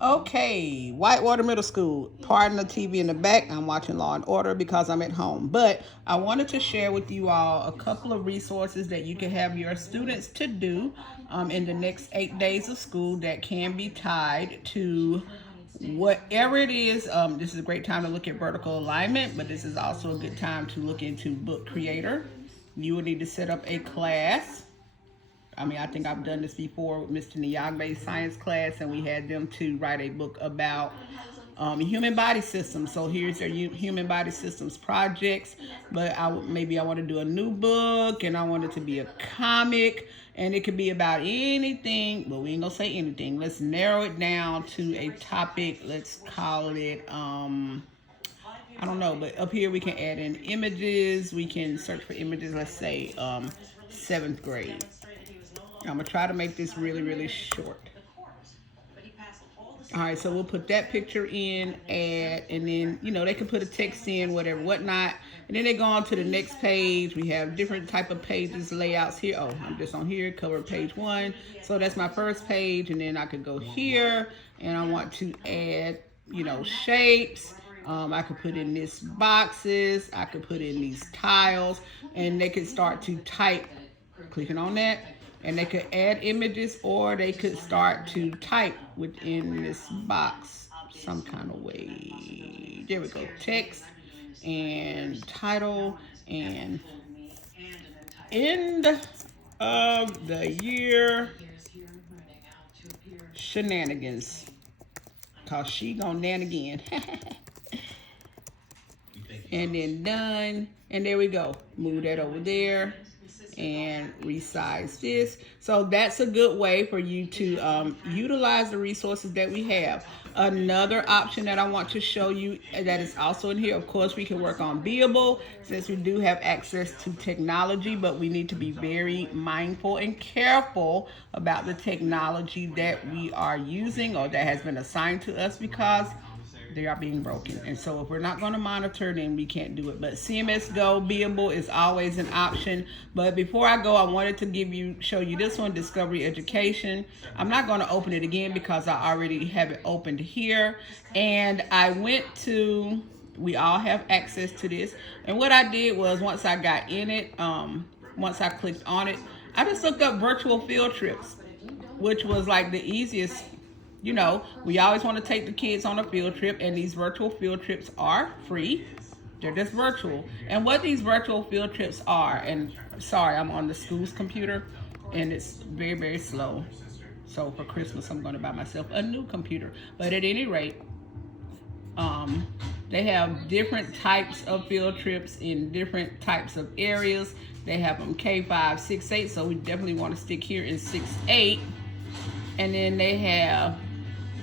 Okay, Whitewater Middle School. Pardon the TV in the back. I'm watching Law and Order because I'm at home. But I wanted to share with you all a couple of resources that you can have your students to do in the next 8 days of school that can be tied to whatever it is. This is a great time to look at vertical alignment, but this is also a good time to look into book creator. You will need to set up a class. I think I've done this before with Mr. Nyagbe's science class, and we had them to write a book about human body systems. So here's their human body systems projects. But maybe I want to do a new book, and I want it to be a comic, and it could be about anything. But we ain't gonna say anything. Let's narrow it down to a topic. Let's call it I don't know, but up here we can add in images. We can search for images. Let's say 7th grade. I'm going to try to make this really, really short. All right, so we'll put that picture in, add, and then, they can put a text in, whatever, whatnot. And then they go on to the next page. We have different type of pages, layouts here. Oh, I'm just on here, cover page 1. So that's my first page, and then I could go here, and I want to add, shapes. I could put in these boxes. I could put in these tiles, and they could start to type, clicking on that. And they could add images, or they could start to type within this box some kind of way. There we go. Text and title and end of the year shenanigans. Cause she gonna nan again. And then done. And there we go. Move that over there. And resize this. So that's a good way for you to utilize the resources that we have. Another option that I want to show you that is also in here, of course, we can work on Beable since we do have access to technology, but we need to be very mindful and careful about the technology that we are using or that has been assigned to us because they are being broken. And so if we're not going to monitor, then we can't do it. But CMS Go, Beable is always an option. But before I go, I wanted to show you this one, Discovery Education. I'm not going to open it again because I already have it opened here. And I went to, we all have access to this. And what I did was once I got in it, once I clicked on it, I just looked up virtual field trips, which was like the easiest. We always want to take the kids on a field trip, and these virtual field trips are free. They're just virtual. And what these virtual field trips are, and sorry, I'm on the school's computer, and it's very, very slow. So for Christmas, I'm going to buy myself a new computer. But at any rate, they have different types of field trips in different types of areas. They have them K5, 6, 8, so we definitely want to stick here in 6, 8. And then they have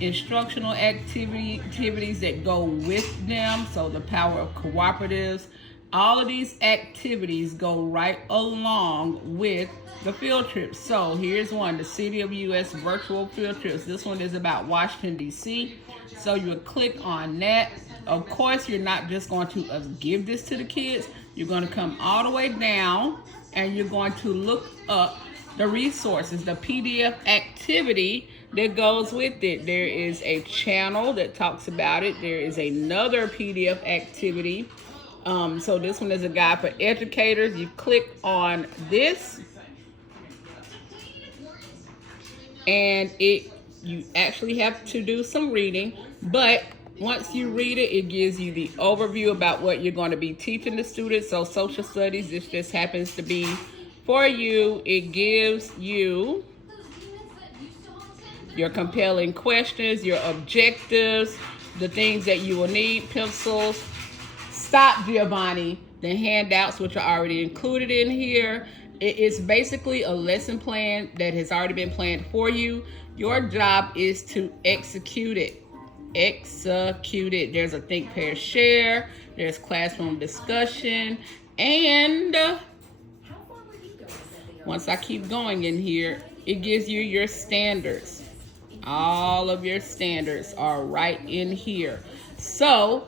instructional activities that go with them. So the power of cooperatives. All of these activities go right along with the field trips. So here's one, the City of US virtual field trips. This one is about Washington, D.C. So you would click on that. Of course, you're not just going to give this to the kids. You're going to come all the way down and you're going to look up the resources, the PDF activity that goes with it. There is a channel that talks about it. There is another PDF activity. So this one is a guide for educators. You click on this and you actually have to do some reading, but once you read it, it gives you the overview about what you're going to be teaching the students. So social studies, this just happens to be for you. It gives you your compelling questions, your objectives, the things that you will need, pencils. Stop, Giovanni. The handouts, which are already included in here. It is basically a lesson plan that has already been planned for you. Your job is to execute it. Execute it. There's a think, pair, share. There's classroom discussion. And once I keep going in here, it gives you your standards. All of your standards are right in here. So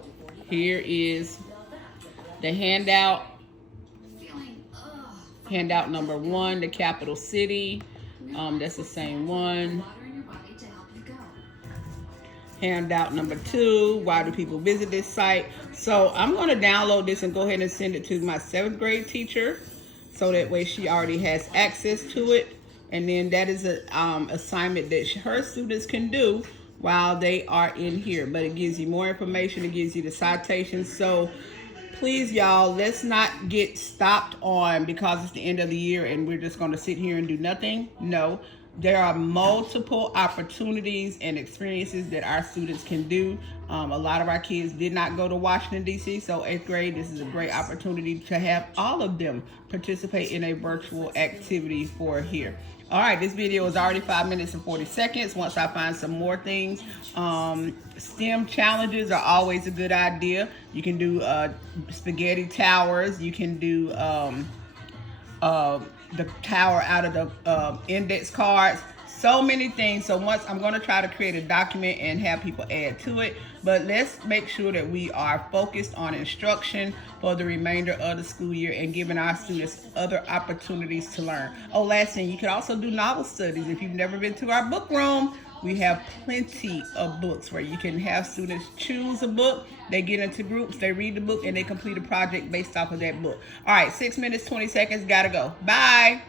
here is the handout. Handout number 1, the capital city. That's the same one. Handout number 2, why do people visit this site? So I'm going to download this and go ahead and send it to my 7th grade teacher, so that way she already has access to it. And then that is an assignment that her students can do while they are in here. But it gives you more information, it gives you the citations. So please, y'all, let's not get stopped on because it's the end of the year and we're just going to sit here and do nothing. No, there are multiple opportunities and experiences that our students can do. A lot of our kids did not go to Washington, D.C., so 8th grade, this is a great opportunity to have all of them participate in a virtual activity for here. All right, this video is already 5 minutes and 40 seconds. Once I find some more things, STEM challenges are always a good idea. You can do spaghetti towers. You can do the tower out of the index cards. So many things. So once I'm going to try to create a document and have people add to it. But let's make sure that we are focused on instruction for the remainder of the school year and giving our students other opportunities to learn. Oh, last thing, you can also do novel studies. If you've never been to our book room, we have plenty of books where you can have students choose a book. They get into groups, they read the book, and they complete a project based off of that book. All right, 6 minutes, 20 seconds, gotta go. Bye.